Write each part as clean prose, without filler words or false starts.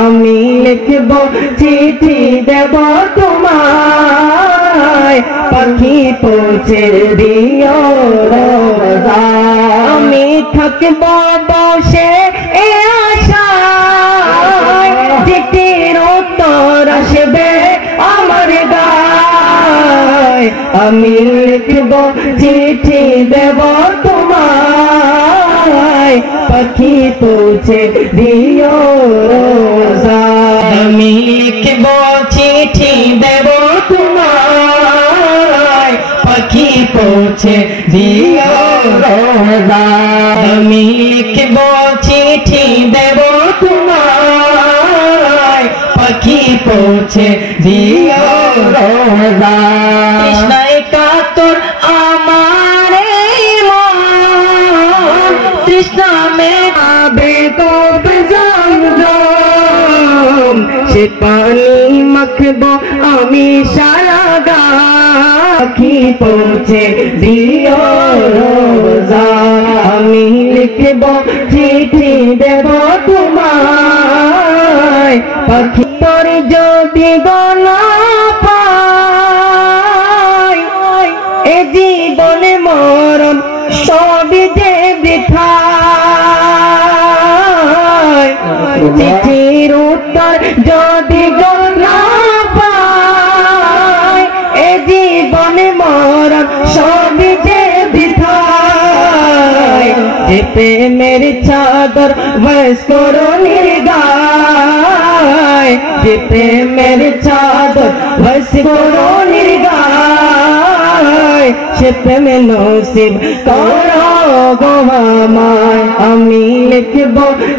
আমি লিখব চিঠি দেব তোমায়, পাখি পৌঁছে দিও রোজায়। আমি থাকব বসে এ আশায়, চিঠির উত্তর আসবে আমার গায়। আমি লিখব চিঠি দেব তোমায়, পাখি পৌঁছে দিও রোজায়। আমি লিখব চিঠি দেব তোমায়, পাখি পৌঁছে দিও রোজায়। আমি লিখব চিঠি দেব তোমায়, পাখি পৌঁছে দিও রোজায়। তৃষ্ণায় কাতর আমার মন, তৃষ্ণা में आबे तो जमजम, সে পানি মাখবো আমি সারা গায়, পাখি পৌঁছে দিও রোজায়। আমি লিখব চিঠি দেব তোমায়, পাখি তোর যদি গনা পাই, এ জীবনে মরণ সবই যে বৃথা। চিঠির উত্তর যদি না পাই, এ জীবনে মরণ সবই যে বৃথা। যে প্রেমের চাদর বয়স করো নির্গায়, যে প্রেমের চাদর বয়স করো নির্গায়, সে প্রেমে নসিব করো গো আমায়। আমি লিখব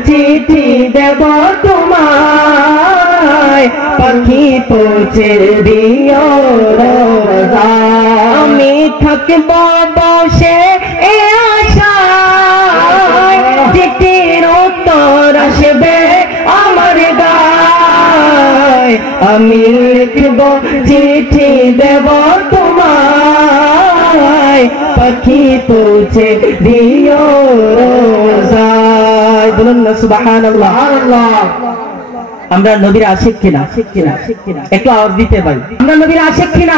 চিঠি দেব তোমায়, পাখি পৌঁছে দিও রোজায়। আমি থাকব বসে এ আশায়, চিঠির উত্তর আসবে আমার গায়। আমি লিখব চিঠি দেব তোমায়, পাখি পৌঁছে দিও রোজায়। বলুন না সুবহানাল্লাহ। আমরা নবীর আশিক কিনা? একটু আওয়াজ দিতে পারি। আমরা নবীর আশিক কিনা?